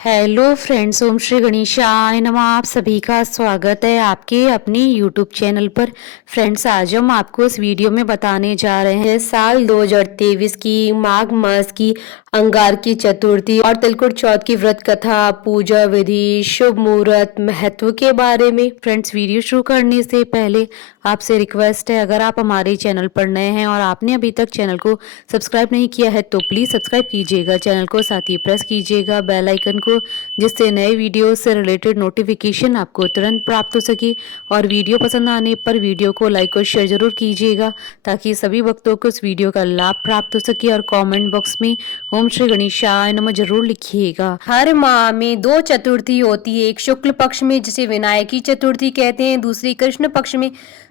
Hello friends, ओम श्री गणेशाय नमः। आप सभी का स्वागत है आपके अपने यूट्यूब चैनल पर। फ्रेंड्स, आज हम आपको इस वीडियो में बताने जा रहे हैं साल 2023 की माघ मास की अंगारकी चतुर्थी और तिलकुट चौथ की व्रत कथा, पूजा विधि, शुभ मुहूर्त, महत्व के बारे में। फ्रेंड्स, वीडियो शुरू करने से पहले आपसे रिक्वेस्ट है, अगर आप हमारे चैनल पर नए हैं और आपने अभी तक चैनल को सब्सक्राइब नहीं किया है तो प्लीज़ सब्सक्राइब कीजिएगा चैनल को, साथ ही प्रेस कीजिएगा बेल आइकन को, जिससे नए वीडियो से रिलेटेड नोटिफिकेशन आपको तुरंत प्राप्त हो सके। और वीडियो पसंद आने पर वीडियो को लाइक और शेयर जरूर कीजिएगा ताकि सभी भक्तों को इस वीडियो का लाभ प्राप्त हो सके। और कमेंट बॉक्स में ओम श्री गणेशाय नमः जरूर लिखिएगा। हर माह में दो चतुर्थी होती है, एक शुक्ल पक्ष में जिसे विनायकी चतुर्थी कहते हैं, दूसरी कृष्ण पक्ष में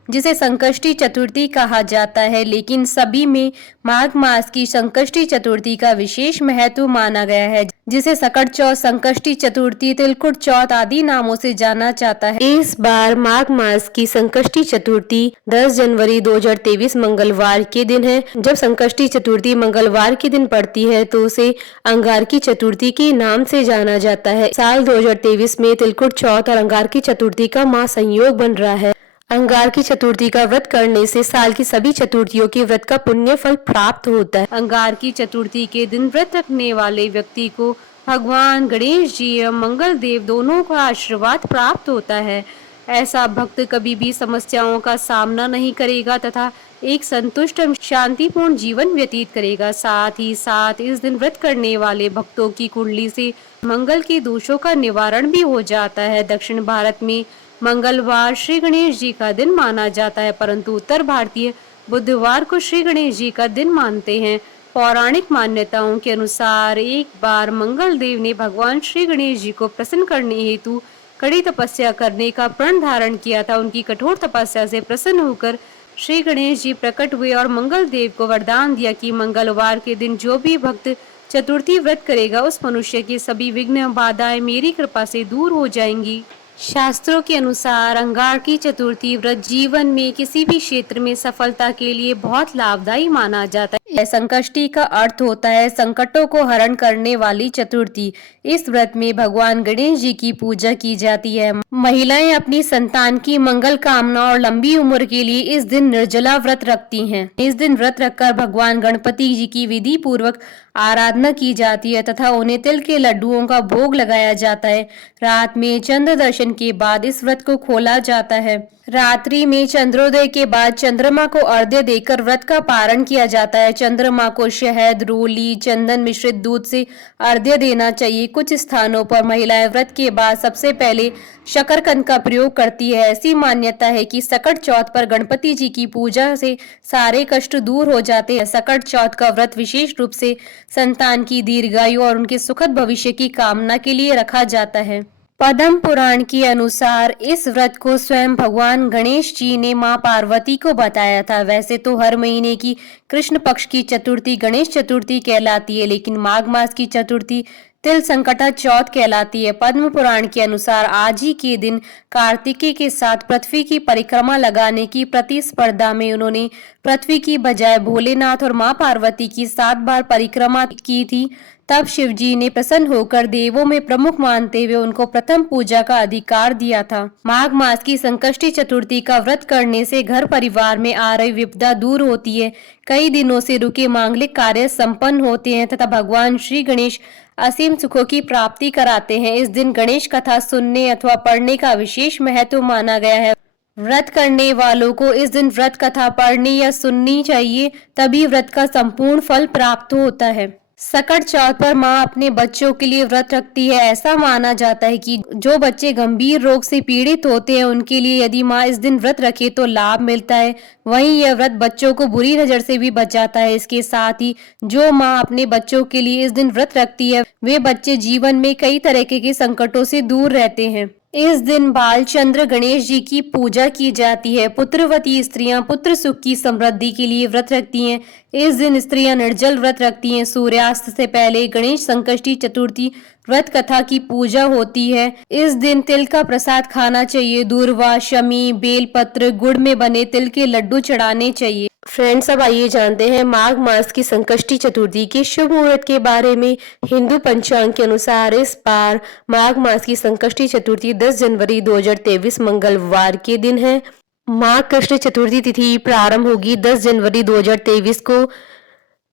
जिसे संकष्टी चतुर्थी कहा जाता है। लेकिन सभी में माघ मास की संकष्टी चतुर्थी का विशेष महत्व माना गया है, जिसे सकट चौथ, संकष्टी चतुर्थी, तिलकुट चौथ आदि नामों से जाना जाता है। इस बार माघ मास की संकष्टी चतुर्थी 10 जनवरी 2023 मंगलवार के दिन है। जब संकष्टी चतुर्थी मंगलवार के दिन पड़ती है तो उसे अंगारकी चतुर्थी के नाम से जाना जाता है। साल 2023 में तिलकुट चौथ और अंगारकी चतुर्थी का महासंयोग बन रहा है। अंगारकी चतुर्थी का व्रत करने से साल की सभी चतुर्थियों के व्रत का पुण्य फल प्राप्त होता है। अंगारकी चतुर्थी के दिन व्रत रखने वाले व्यक्ति को भगवान गणेश जी एवं मंगल देव दोनों का आशीर्वाद प्राप्त होता है। ऐसा भक्त कभी भी समस्याओं का सामना नहीं करेगा तथा एक संतुष्ट एवं शांतिपूर्ण जीवन व्यतीत करेगा। साथ ही साथ इस दिन व्रत करने वाले भक्तों की कुंडली से मंगल के दोषों का निवारण भी हो जाता है। दक्षिण भारत में मंगलवार श्री गणेश जी का दिन माना जाता है, परंतु उत्तर भारतीय बुधवार को श्री गणेश जी का दिन मानते हैं। पौराणिक मान्यताओं के अनुसार एक बार मंगल देव ने भगवान श्री गणेश जी को प्रसन्न करने हेतु कड़ी तपस्या करने का प्रण धारण किया था। उनकी कठोर तपस्या से प्रसन्न होकर श्री गणेश जी प्रकट हुए और मंगल देव को वरदान दिया कि मंगलवार के दिन जो भी भक्त चतुर्थी व्रत करेगा उस मनुष्य की सभी विघ्न बाधाएं मेरी कृपा से दूर हो जाएंगी। शास्त्रों के अनुसार अंगारकी चतुर्थी व्रत जीवन में किसी भी क्षेत्र में सफलता के लिए बहुत लाभदायी माना जाता है। संकष्टी का अर्थ होता है संकटों को हरण करने वाली चतुर्थी। इस व्रत में भगवान गणेश जी की पूजा की जाती है। महिलाएं अपनी संतान की मंगल कामना और लंबी उम्र के लिए इस दिन निर्जला व्रत रखती हैं। इस दिन व्रत रखकर भगवान गणपति जी की विधि पूर्वक आराधना की जाती है तथा उन्हें तिल के लड्डुओं का भोग लगाया जाता है। रात में चंद्र दर्शन के बाद इस व्रत को खोला जाता है। रात्रि में चंद्रोदय के बाद चंद्रमा को अर्घ्य देकर व्रत का पारण किया जाता है। चंद्रमा को शहद, रोली, चंदन मिश्रित दूध से अर्घ्य देना चाहिए। कुछ स्थानों पर महिलाएं व्रत के बाद सबसे पहले शकरकंद का प्रयोग करती है। ऐसी मान्यता है कि सकट चौथ पर गणपति जी की पूजा से सारे कष्ट दूर हो जाते हैं। सकट चौथ का व्रत विशेष रूप से संतान की दीर्घायु और उनके सुखद भविष्य की कामना के लिए रखा जाता है। पद्म पुराण के अनुसार इस व्रत को स्वयं भगवान गणेश जी ने मां पार्वती को बताया था। वैसे तो हर महीने की कृष्ण पक्ष की चतुर्थी गणेश चतुर्थी कहलाती है, लेकिन माघ मास की चतुर्थी तिल संकटा चौथ कहलाती है। पद्म पुराण के अनुसार आज ही के दिन कार्तिकेय के साथ पृथ्वी की परिक्रमा लगाने की प्रतिस्पर्धा में उन्होंने पृथ्वी की बजाय भोलेनाथ और मां पार्वती की 7 बार परिक्रमा की थी। तब शिव जी ने प्रसन्न होकर देवों में प्रमुख मानते हुए उनको प्रथम पूजा का अधिकार दिया था। माघ मास की संकष्टी चतुर्थी का व्रत करने से घर परिवार में आ रही विपदा दूर होती है। कई दिनों से रुके मांगलिक कार्य संपन्न होते हैं तथा भगवान श्री गणेश असीम सुखों की प्राप्ति कराते हैं। इस दिन गणेश कथा सुनने अथवा पढ़ने का विशेष महत्व माना गया है। व्रत करने वालों को इस दिन व्रत कथा पढ़नी या सुननी चाहिए, तभी व्रत का संपूर्ण फल प्राप्त होता है। सकट चौथ पर माँ अपने बच्चों के लिए व्रत रखती है। ऐसा माना जाता है कि जो बच्चे गंभीर रोग से पीड़ित होते हैं उनके लिए यदि माँ इस दिन व्रत रखे तो लाभ मिलता है। वहीं यह व्रत बच्चों को बुरी नजर से भी बचाता है। इसके साथ ही जो माँ अपने बच्चों के लिए इस दिन व्रत रखती है वे बच्चे जीवन में कई तरह के संकटों से दूर रहते हैं। इस दिन बालचंद्र गणेश जी की पूजा की जाती है। पुत्रवती स्त्रियां पुत्र सुख की समृद्धि के लिए व्रत रखती हैं। इस दिन स्त्रियां निर्जल व्रत रखती हैं। सूर्यास्त से पहले गणेश संकष्टी चतुर्थी व्रत कथा की पूजा होती है। इस दिन तिल का प्रसाद खाना चाहिए। दूर्वा, शमी, बेलपत्र, गुड़ में बने तिल के लड्डू चढ़ाने चाहिए। फ्रेंड्स, अब आइए जानते हैं माघ मास की संकष्टी चतुर्थी के शुभ मुहूर्त के बारे में। हिंदू पंचांग के अनुसार इस बार माघ मास की संकष्टी चतुर्थी 10 जनवरी 2023 मंगलवार के दिन है। माघ कृष्ण चतुर्थी तिथि प्रारंभ होगी 10 जनवरी 2023 को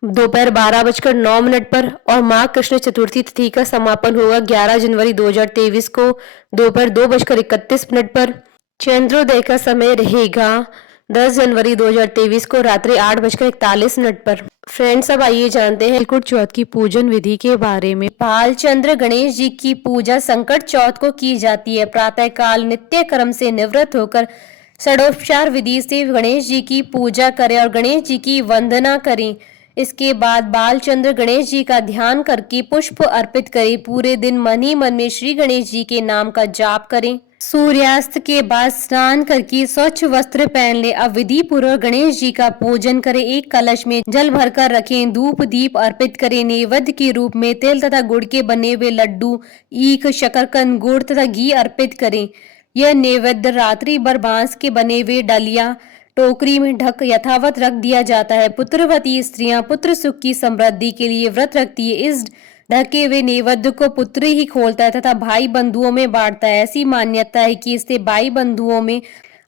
दोपहर 12:09 पर और माघ कृष्ण चतुर्थी तिथि का समापन होगा 11 जनवरी 2023 को दोपहर 2:31 पर। चंद्रोदय का समय रहेगा 10 जनवरी 2023 को रात्रि 8:41 पर। फ्रेंड्स, अब आइए जानते हैं त्रिकुट चौथ की पूजन विधि के बारे में। बालचंद्र गणेश जी की पूजा संकट चौथ को की जाती है। प्रातः काल नित्य कर्म से निवृत्त होकर षडोपचार विधि से गणेश जी की पूजा करें और गणेश जी की वंदना करें। इसके बाद बालचंद्र गणेश जी का ध्यान करके पुष्प अर्पित करें। पूरे दिन मन ही मन में श्री गणेश जी के नाम का जाप करें। सूर्यास्त के बाद स्नान करके स्वच्छ वस्त्र पहन ले। अब विधि पूर्वक गणेश जी का पूजन करें। एक कलश में जल भरकर रखें। धूप दीप अर्पित करें। नैवेद्य के रूप में तिल तथा गुड़ के बने हुए लड्डू, ईख, शकरकंद, गुड़ तथा घी अर्पित करें। यह नैवेद्य रात्रि भर बांस के बने हुए डलिया टोकरी में ढक यथावत रख दिया जाता है। पुत्रवती स्त्रियां पुत्र सुख की समृद्धि के लिए व्रत रखती है। इस ढके हुए नैवेद्य को पुत्र ही खोलता है तथा भाई बंधुओं में बांटता है। ऐसी मान्यता है कि इससे भाई बंधुओं में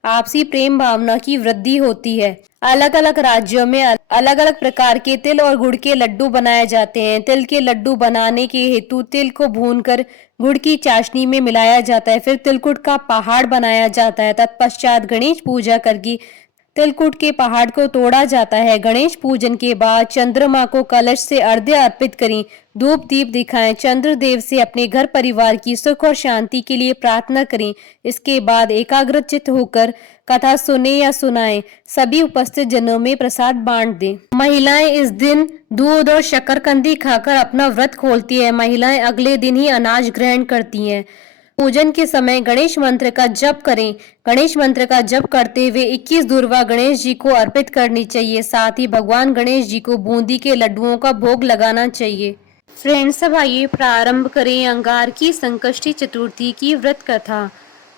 आपसी प्रेम भावना की वृद्धि होती है। अलग अलग राज्यों में अलग अलग प्रकार के तिल और गुड़ के लड्डू बनाए जाते हैं। तिल के लड्डू बनाने के हेतु तिल को भूनकर गुड़ की चाशनी में मिलाया जाता है। फिर तिलकुट का पहाड़ बनाया जाता है। तत्पश्चात गणेश पूजा करके तिलकुट के पहाड़ को तोड़ा जाता है। गणेश पूजन के बाद चंद्रमा को कलश से अर्घ्य अर्पित करें। धूप दीप दिखाएं। चंद्रदेव से अपने घर परिवार की सुख और शांति के लिए प्रार्थना करें। इसके बाद एकाग्रचित्त होकर कथा सुने या सुनाएं। सभी उपस्थित जनों में प्रसाद बांट दें। महिलाएं इस दिन दूध और शक्करकंदी खाकर अपना व्रत खोलती है। महिलाएं अगले दिन ही अनाज ग्रहण करती हैं। पूजन के समय गणेश मंत्र का जप करें। गणेश मंत्र का जप करते हुए 21 दूर्वा गणेश जी को अर्पित करनी चाहिए। साथ ही भगवान गणेश जी को बूंदी के लड्डुओं का भोग लगाना चाहिए। फ्रेंड्स, अब आइए प्रारंभ करें अंगार की संकष्टी चतुर्थी की व्रत कथा।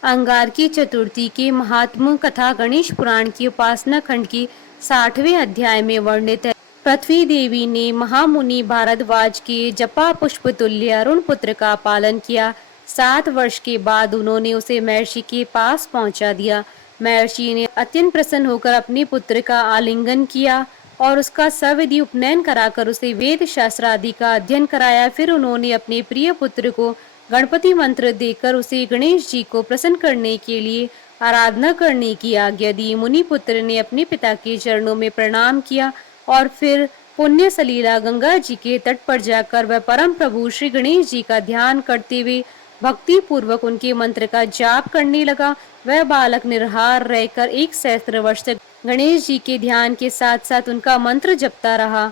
अंगार की चतुर्थी के महात्म कथा गणेश पुराण की उपासना खंड की 60वें अध्याय में वर्णित है। पृथ्वी देवी ने महामुनि भारद्वाज के जपा पुष्प तुल्य अरुण पुत्र का पालन किया। 7 वर्ष के बाद उन्होंने उसे महर्षि के पास पहुंचा दिया। महर्षि ने अत्यंत प्रसन्न होकर अपने पुत्र का आलिंगन किया और उसका सविधि उपनयन कराकर उसे वेद शास्त्र आदि का अध्ययन कराया। फिर उन्होंने अपने प्रिय पुत्र को गणपति मंत्र देकर उसे गणेश जी को प्रसन्न करने के लिए आराधना करने की आज्ञा दी। मुनि पुत्र ने अपने पिता के चरणों में प्रणाम किया और फिर पुण्य सलीला गंगा जी के तट पर जाकर वह परम प्रभु श्री गणेश जी का ध्यान करते हुए भक्ति पूर्वक उनके मंत्र का जाप करने लगा। वह बालक निरहार रहकर 1 सहस्त्र वर्ष तक गणेश जी के ध्यान के साथ साथ उनका मंत्र जपता रहा।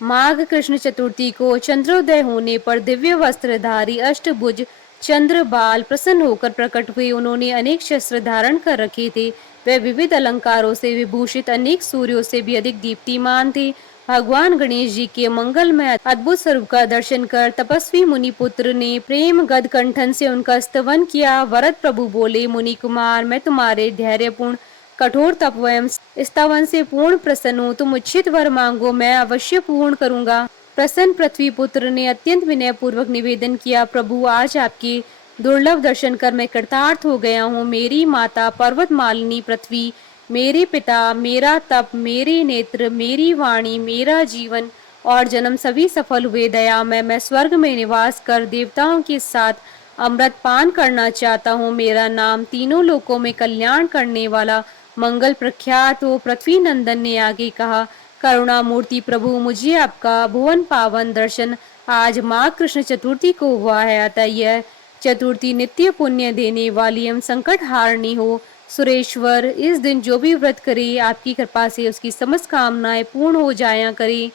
माघ कृष्ण चतुर्थी को चंद्रोदय होने पर दिव्य वस्त्रधारी अष्टभुज चंद्र बाल प्रसन्न होकर प्रकट हुए। उन्होंने अनेक शस्त्र धारण कर रखे थे। वे विविध अलंकारों से विभूषित अनेक सूर्यों से भी अधिक दीप्तिमान थे। भगवान गणेश जी के मंगलमय अद्भुत स्वरूप का दर्शन कर तपस्वी मुनि पुत्र ने प्रेम गद कंठन से उनका स्तवन किया। वरद प्रभु बोले, मुनि कुमार, मैं तुम्हारे धैर्यपूर्ण कठोर तप एवं स्तवन से पूर्ण प्रसन्न हूँ। तुम उचित वर मांगो, मैं अवश्य पूर्ण करूंगा। प्रसन्न पृथ्वी पुत्र ने अत्यंत विनय पूर्वक निवेदन किया, प्रभु आज आपके दुर्लभ दर्शन कर मैं कृतार्थ हो गया हूँ। मेरी माता पर्वत मालिनी पृथ्वी, मेरे पिता, मेरा तप, मेरे नेत्र, मेरी वाणी, मेरा जीवन और जन्म सभी सफल हुए। दया मैं स्वर्ग में निवास कर देवताओं के साथ अमृत पान करना चाहता हूँ। मेरा नाम तीनों लोकों में कल्याण करने वाला मंगल प्रख्यात हो। पृथ्वी नंदन ने आगे कहा, करुणा मूर्ति प्रभु, मुझे आपका भुवन पावन दर्शन आज माघ कृष्ण चतुर्थी को हुआ है। अतः यह चतुर्थी नित्य पुण्य देने वाली एवं संकट हारनी हो। सुरेश्वर, इस दिन जो भी व्रत करे आपकी कृपा से उसकी समस्त कामनाएं पूर्ण हो जाया करे।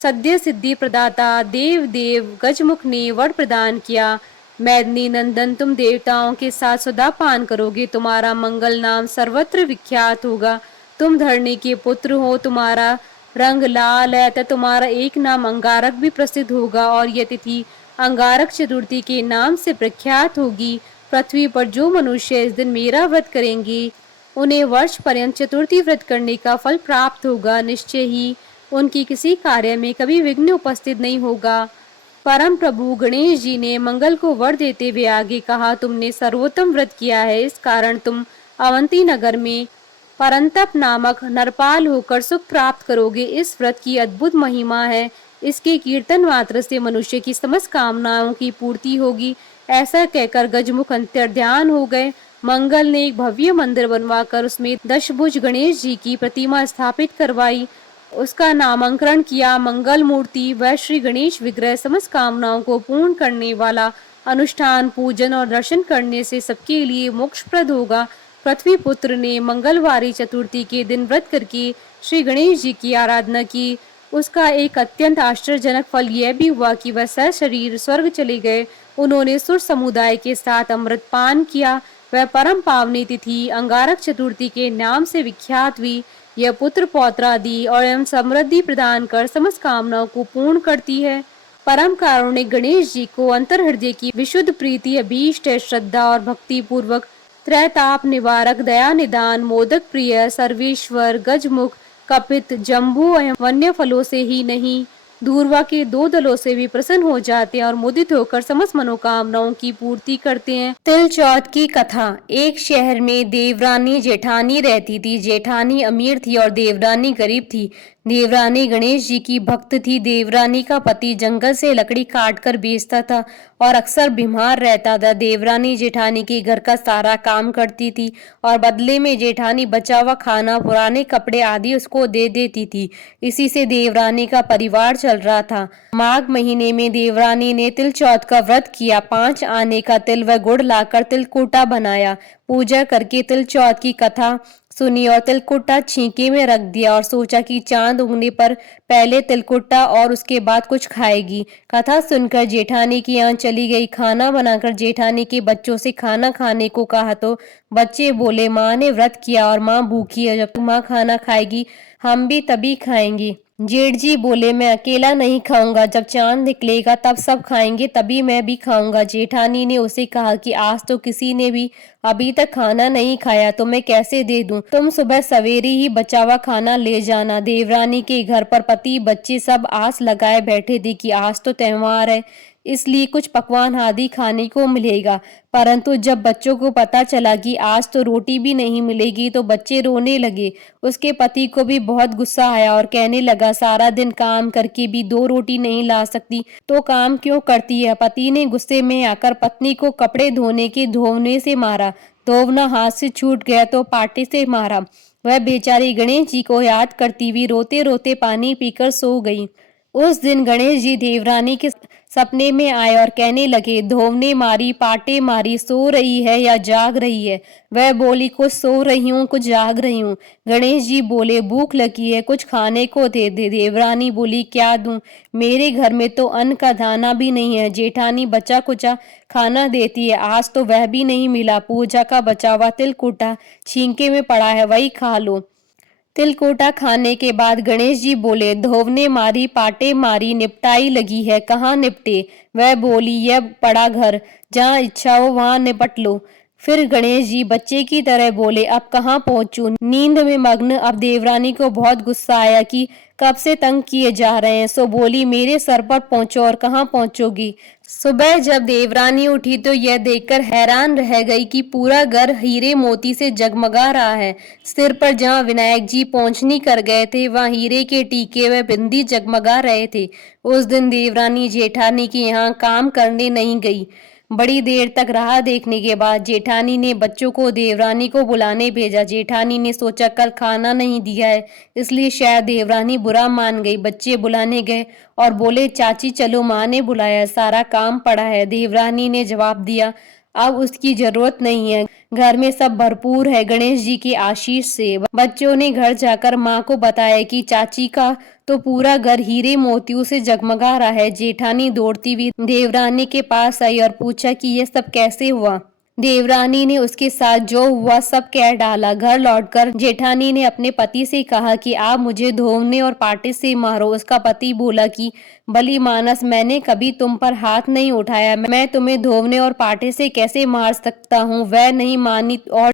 सद्य सिद्धि प्रदाता देव देव गजमुख ने वर प्रदान किया। मैदनी नंदन, तुम देवताओं के साथ सदा पान करोगे। तुम्हारा मंगल नाम सर्वत्र विख्यात होगा। तुम धरणी के पुत्र हो। तुम्हारा रंग लाल है तथा तुम्हारा एक नाम अंगारक भी प्रसिद्ध होगा और यह तिथि अंगारक चतुर्थी के नाम से प्रख्यात होगी। पृथ्वी पर जो मनुष्य इस दिन मेरा व्रत करेंगे उन्हें वर्ष पर्यंत चतुर्थी व्रत करने का फल प्राप्त होगा। निश्चय ही उनकी किसी कार्य में कभी विघ्न उपस्थित नहीं होगा। परम प्रभु गणेश जी ने मंगल को वर देते हुए आगे कहा, तुमने सर्वोत्तम व्रत किया है, इस कारण तुम अवंती नगर में परंतप नामक नरपाल होकर सुख प्राप्त करोगे। इस व्रत की अद्भुत महिमा है। इसके कीर्तन मात्र से मनुष्य की समस्त कामनाओं की पूर्ति होगी। ऐसा कहकर गजमुख अंतर्ध्यान हो गए। मंगल ने एक भव्य मंदिर बनवाकर उसमें दशभुज गणेश जी की प्रतिमा स्थापित करवाई। उसका नामकरण किया। मंगल मूर्ति व श्री गणेश विग्रह समस्त कामनाओं को पूर्ण करने वाला अनुष्ठान, पूजन और दर्शन करने से सबके लिए मोक्षप्रद होगा। पृथ्वी पुत्र ने मंगलवारी चतुर्थी के दिन व्रत करके श्री गणेश जी की आराधना की। उसका एक अत्यंत आश्चर्यजनक फल यह भी हुआ कि वह सशरीर स्वर्ग चले गए। उन्होंने सुर समुदाय के साथ अमृत पान किया। वह परम पावनी तिथि अंगारक चतुर्थी के नाम से विख्यात हुई। यह पुत्र पौत्रादि और एवं समृद्धि प्रदान कर समस्त कामनाओं को पूर्ण करती है। परम कारुणिक गणेश जी को अंतर हृदय की विशुद्ध प्रीति अभीष्ट है। श्रद्धा और भक्ति पूर्वक त्रैताप निवारक, दया निदान, मोदक प्रिय, सर्वेश्वर, गजमुख, कपित, जम्बू एवं वन्य फलों से ही नहीं, धूर्वा के 2 दलों से भी प्रसन्न हो जाते हैं और मुदित होकर समस्त मनोकामनाओं की पूर्ति करते हैं। तिल चौथ की कथा। एक शहर में देवरानी जेठानी रहती थी। जेठानी अमीर थी और देवरानी गरीब थी। देवरानी गणेश जी की भक्त थी। देवरानी का पति जंगल से लकड़ी काट कर बेचता था और अक्सर बीमार रहता था। देवरानी जेठानी के घर का सारा काम करती थी और बदले में जेठानी बचा हुआ खाना, पुराने कपड़े आदि उसको दे देती थी। इसी से देवरानी का परिवार चल रहा था। माघ महीने में देवरानी ने तिल चौथ का व्रत किया। 5 आने का तिल व गुड़ लाकर तिलकुटा बनाया। पूजा करके तिल चौथ की कथा सुनी और तिलकुटा छींके में रख दिया और सोचा कि चांद उगने पर पहले तिलकुटा और उसके बाद कुछ खाएगी। कथा सुनकर जेठानी की आंख चली गई। खाना बनाकर जेठानी के बच्चों से खाना खाने को कहा तो बच्चे बोले, माँ ने व्रत किया और माँ भूखी है, जब माँ खाना खाएगी हम भी तभी खाएंगे। जेठ जी बोले, मैं अकेला नहीं खाऊंगा, जब चांद निकलेगा तब सब खाएंगे, तभी मैं भी खाऊंगा। जेठानी ने उसे कहा कि आज तो किसी ने भी अभी तक खाना नहीं खाया तो मैं कैसे दे दूं? तुम सुबह सवेरे ही बचा हुआ खाना ले जाना। देवरानी के घर पर पति बच्चे सब आस लगाए बैठे थे कि आज तो त्योहार है, इसलिए कुछ पकवान आदि खाने को मिलेगा। परंतु जब बच्चों को पता चला कि आज तो रोटी भी नहीं मिलेगी तो बच्चे रोने लगे। उसके पति को भी बहुत गुस्सा आया और कहने लगा, सारा दिन काम करके भी 2 रोटी नहीं ला सकती तो काम क्यों करती है? पति ने गुस्से में आकर पत्नी को कपड़े धोने के धोने से मारा। धोवना हाथ से छूट गया तो पाटे से मारा। वह बेचारी गणेश जी को याद करती हुई रोते रोते पानी पीकर सो गई। उस दिन गणेश जी देवरानी के सपने में आए और कहने लगे, धोवने मारी, पाटे मारी, सो रही है या जाग रही है? वह बोली, कुछ सो रही हूँ, कुछ जाग रही हूँ। गणेश जी बोले, भूख लगी है, कुछ खाने को दे दे। देवरानी बोली, क्या दूं? मेरे घर में तो अन्न का दाना भी नहीं है। जेठानी बचा कुचा खाना देती है, आज तो वह भी नहीं मिला। पूजा का बचा हुआ तिलकुटा छींके में पड़ा है, वही खा लो। तिलकोटा खाने के बाद गणेश जी बोले, धोवने मारी, पाटे मारी, निपटाई लगी है, कहाँ निपटे? वह बोली, यह पड़ा घर, जहाँ इच्छा हो वहां निपट लो। फिर गणेश जी बच्चे की तरह बोले, अब कहाँ पहुंचूं? नींद में मग्न। अब देवरानी को बहुत गुस्सा आया कि कब से तंग किए जा रहे हैं, सो बोली, मेरे सर पर पहुंचो। और कहाँ पहुंचोगी? सुबह जब देवरानी उठी तो यह देखकर हैरान रह गई कि पूरा घर हीरे मोती से जगमगा रहा है। सिर पर जहाँ विनायक जी पहुंचनी कर गए थे वहाँ हीरे के टीके व बिंदी जगमगा रहे थे। उस दिन देवरानी जेठानी के यहाँ काम करने नहीं गई। बड़ी देर तक राह देखने के बाद जेठानी ने बच्चों को देवरानी को बुलाने भेजा। जेठानी ने सोचा कल खाना नहीं दिया है, इसलिए शायद देवरानी बुरा मान गई। बच्चे बुलाने गए और बोले, चाची चलो, माँ ने बुलाया, सारा काम पड़ा है। देवरानी ने जवाब दिया, अब उसकी जरूरत नहीं है, घर में सब भरपूर है गणेश जी की आशीष से। बच्चों ने घर जाकर माँ को बताया कि चाची का तो पूरा घर हीरे मोतियों से जगमगा रहा है। जेठानी दौड़ती हुई देवरानी के पास आई और पूछा कि यह सब कैसे हुआ। देवरानी ने उसके साथ जो हुआ सब कह डाला। घर लौटकर जेठानी ने अपने पति से कहा कि आप मुझे धोवने और पाटे से मारो। उसका पति बोला कि भली मानस, मैंने कभी तुम पर हाथ नहीं उठाया, मैं तुम्हें धोवने और पाटे से कैसे मार सकता हूँ? वह नहीं मानी और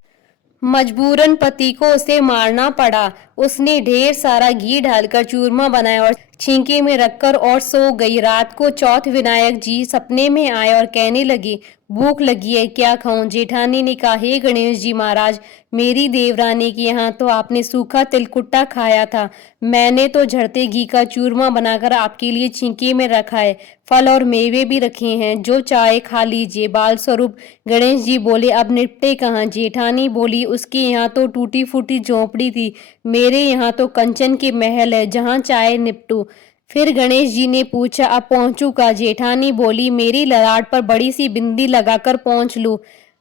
मजबूरन पति को उसे मारना पड़ा। उसने ढेर सारा घी डालकर चूरमा बनाया और छींके में रखकर और सो गई। रात को चौथ विनायक जी सपने में आए और कहने लगे, भूख लगी है, क्या खाऊं। जेठानी ने कहा, हे गणेश जी महाराज, मेरी देवरानी के यहाँ तो आपने सूखा तिलकुट्टा खाया था, मैंने तो झड़ते घी का चूरमा बनाकर आपके लिए छींके में रखा है, फल और मेवे भी रखे हैं, जो चाहे खा लीजिए। बाल स्वरूप गणेश जी बोले, अब निपटे कहाँ। जेठानी बोली, उसके यहाँ तो टूटी फूटी झोंपड़ी थी, मेरे यहाँ तो कंचन के महल है, जहाँ चाहे निपटू। फिर गणेश जी ने पूछा, अब पहुंचू का। जेठानी बोली, मेरी ललाट पर बड़ी सी बिंदी लगाकर पहुंच लूं।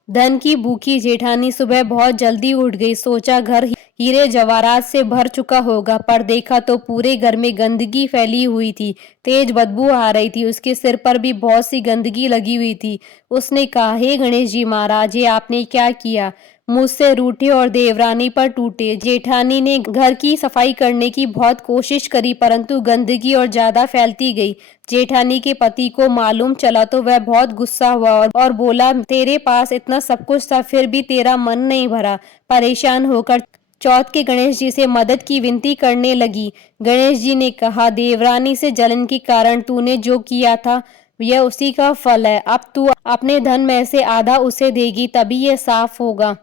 धन की भूखी जेठानी सुबह बहुत जल्दी उठ गई। सोचा घर हीरे जवाहरात से भर चुका होगा, पर देखा तो पूरे घर में गंदगी फैली हुई थी, तेज बदबू आ रही थी, उसके सिर पर भी बहुत सी गंदगी लगी हुई थी। उसने कहा, हे गणेश जी महाराज, ये आपने क्या किया। मुझसे रूठे और देवरानी पर टूटे। जेठानी ने घर की सफाई करने की बहुत कोशिश करी, परंतु गंदगी और ज्यादा फैलती गई। जेठानी के पति को मालूम चला तो वह बहुत गुस्सा हुआ और बोला, तेरे पास इतना सब कुछ था, फिर भी तेरा मन नहीं भरा। परेशान होकर चौथ के गणेश जी से मदद की विनती करने लगी। गणेश जी ने कहा, देवरानी से जलन के कारण तूने जो किया था यह उसी का फल है। अब तू अपने धन में से आधा उसे देगी, तभी यह साफ होगा।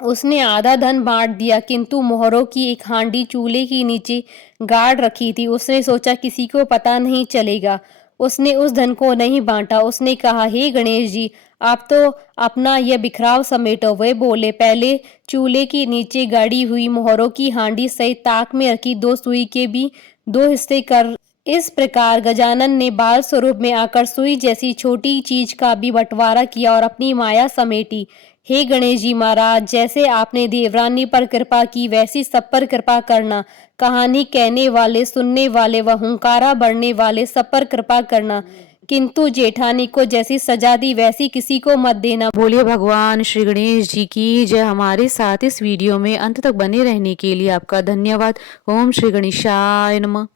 उसने आधा धन बांट दिया, किंतु मोहरों की एक हांडी चूल्हे के नीचे गाड़ रखी थी। उसने सोचा किसी को पता नहीं चलेगा, उसने उस धन को नहीं बांटा। उसने कहा, हे गणेश जी, आप तो अपना यह बिखराव समेटो। वे बोले, पहले चूल्हे के नीचे गाड़ी हुई मोहरों की हांडी सहित ताक में रखी 2 सुई के भी 2 हिस्से कर। इस प्रकार गजानन ने बाल स्वरूप में आकर सुई जैसी छोटी चीज का भी बंटवारा किया और अपनी माया समेटी। हे गणेश जी महाराज, जैसे आपने देवरानी पर कृपा की, वैसी सब पर कृपा करना। कहानी कहने वाले, सुनने वाले व हुंकारा बढ़ने वाले सब पर कृपा करना, किंतु जेठानी को जैसी सजा दी वैसी किसी को मत देना। बोलिए भगवान श्री गणेश जी की जय। हमारे साथ इस वीडियो में अंत तक बने रहने के लिए आपका धन्यवाद। ओम श्री गणेशाय नमः।